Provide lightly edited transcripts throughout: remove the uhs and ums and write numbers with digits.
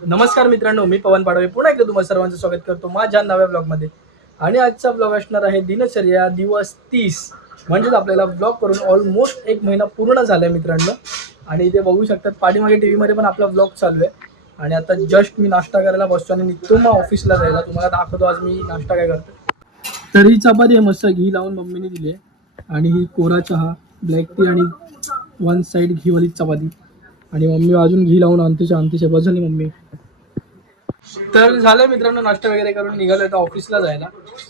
नमस्कार मित्रांनो, मी पवन पाडवे पुन्हा एकदा तुम्हाला सर्वांचं स्वागत करतो माझ्या नव्या ब्लॉगमध्ये. आणि आजचा ब्लॉग असणार आहे दिनचर्या दिवस 30. म्हणजेच आपल्याला ब्लॉग करून ऑलमोस्ट 1 महिना पूर्ण झाला आहे मित्रांनो. आणि इथे बघू शकतात पाठीमागे टीव्हीमध्ये पण आपला ब्लॉग चालू आहे. आणि आता जस्ट मी नाश्ता करायला बसतो आणि निघतो मग ऑफिसला जायला. तुम्हाला दाखवतो आज मी नाश्ता काय करतो. तर ही चपाती आहे, मस्त घी लावून मम्मीने दिली आहे. आणि ही कोरा चहा, ब्लॅक टी आणि 1 साईड घीवाली चपाती. आणि मम्मी अजून घी लावून आणते बस झाली मम्मी. तर झालं मित्रांनो, नाश्ता वगैरे करून निघालो आता ऑफिसला जायला.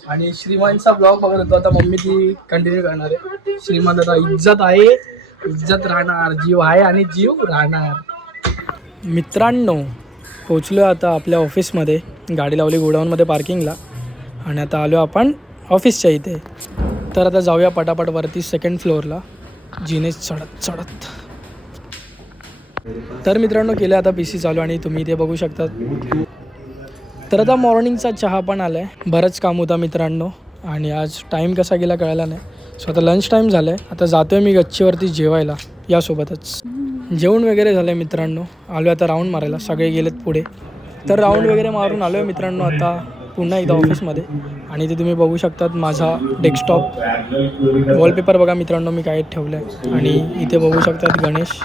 आणि श्रीमानचा ब्लॉग बघत होतो. आता मम्मी ती कंटिन्यू करणार आहे. श्रीमान आता इज्जत आहे, इज्जत राहणार, जीव आहे आणि जीव राहणार. मित्रांनो पोचलो आता आपल्या ऑफिसमध्ये. गाडी लावली गोडाऊनमध्ये पार्किंगला आणि आता आलो आपण ऑफिसच्या इथे. तर आता जाऊया पटापट वरती 2nd फ्लोअरला जिने चढत. तर मित्रांनो केलं आता PC चालू आणि तुम्ही इथे बघू शकता. तर आता मॉर्निंगचा चहा पण आला आहे. बरंच काम होता मित्रांनो आणि आज टाईम कसा गेला कळाला नाही. सो आता लंच टाईम झालं आहे. आता जातो आहे मी गच्चीवरती जेवायला यासोबतच. जेवण वगैरे झालं आहे मित्रांनो. आलो आता राऊंड मारायला, सगळे गेलेत पुढे. तर राऊंड वगैरे मारून आलो आहे मित्रांनो आता पुन्हा एकदा ऑफिसमध्ये. आणि इथे तुम्ही बघू शकतात माझा डेस्कटॉप वॉलपेपर बघा मित्रांनो मी काय ठेवलं आहे. आणि इथे बघू शकतात गणेश.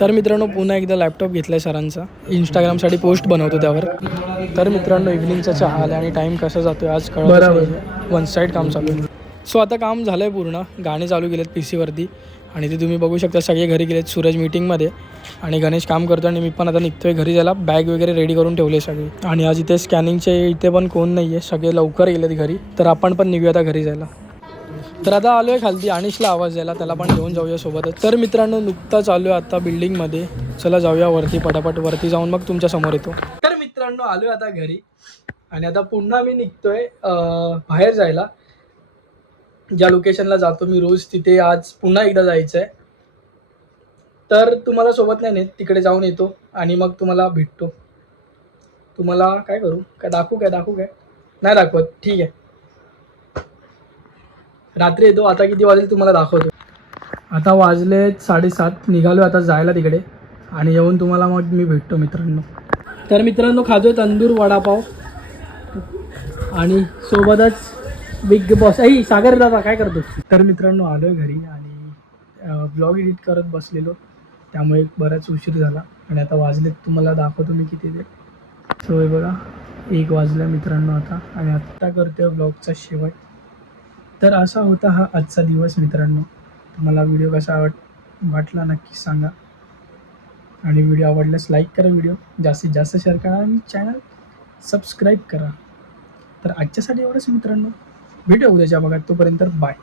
तर मित्रांनो पुन्हा एकदा लॅपटॉप घेतला आहे सरांचा, इंस्टाग्रामसाठी पोस्ट बनवतो त्यावर. तर मित्रांनो इव्हिनिंगचा चहा आला आणि टाईम कसा जातो आहे आज कळत. 1 साईड काम चालू आहे. सो आता काम झालं आहे पूर्ण. गाणे चालू केलेत PC आणि ते तुम्ही बघू शकता सगळे घरी गेलेत. सूरज मीटिंगमध्ये आणि गणेश काम करतो आणि मी पण आता निघतो आहे घरी जायला. बॅग वगैरे रेडी करून ठेवले सगळे. आणि आज इथे स्कॅनिंगचे इथे पण कोण नाही आहे, सगळे लवकर गेलेत घरी. तर आपण पण निघूया आता घरी जायला. तर आता आलो आहे खालती अनिशला आवाज द्यायला, त्याला पण घेऊन जाऊया सोबतच. तर मित्रांनो नुकताच आलो आहे आता बिल्डिंगमध्ये. चला जाऊया वरती पटापट. वरती जाऊन मग तुमच्या समोर येतो. तर मित्रांनो आलो आहे आता घरी आणि आता पुन्हा मी निघतोय बाहेर जायला. ज्या लोकेशनला जातो मी रोज तिथे आज पुन्हा एकदा जायचं आहे. तर तुम्हाला सोबत नाही नेत, तिकडे जाऊन येतो आणि मग तुम्हाला भेटतो. तुम्हाला काय करू, काय दाखवू काय नाही दाखवत, ठीक आहे. रात्री येतो. आता किती वाजेल तुम्हाला दाखवतो. आता वाजले 7:30. निघालो आता जायला तिकडे आणि येऊन तुम्हाला मग मी भेटतो मित्रांनो. तर मित्रांनो खातोय तंदूर वडापाव आणि सोबतच बिग बॉस. सागर दादा काय करतो. तर मित्रांनो आलो आहे घरी आणि ब्लॉग एडिट करत बसलेलो, त्यामुळे बराच उशीर झाला. आणि आता वाजलेत तुम्हाला दाखवतो मी किती ते. सो हे बघा 1 वाजला मित्रांनो आता. आणि आत्ता करतोय ब्लॉगचा शेवट. तर असा होता हा आजचा दिवस मित्रांनो. तुम्हाला व्हिडिओ कसा वाटला नक्की सांगा. आणि व्हिडिओ आवडल्यास लाईक करा, व्हिडिओ जास्तीत जास्त शेअर करा आणि चॅनल सबस्क्राईब करा. तर आजच्यासाठी एवढंच मित्रांनो. भेटूया उद्याच्या भागात. तोपर्यंत बाय.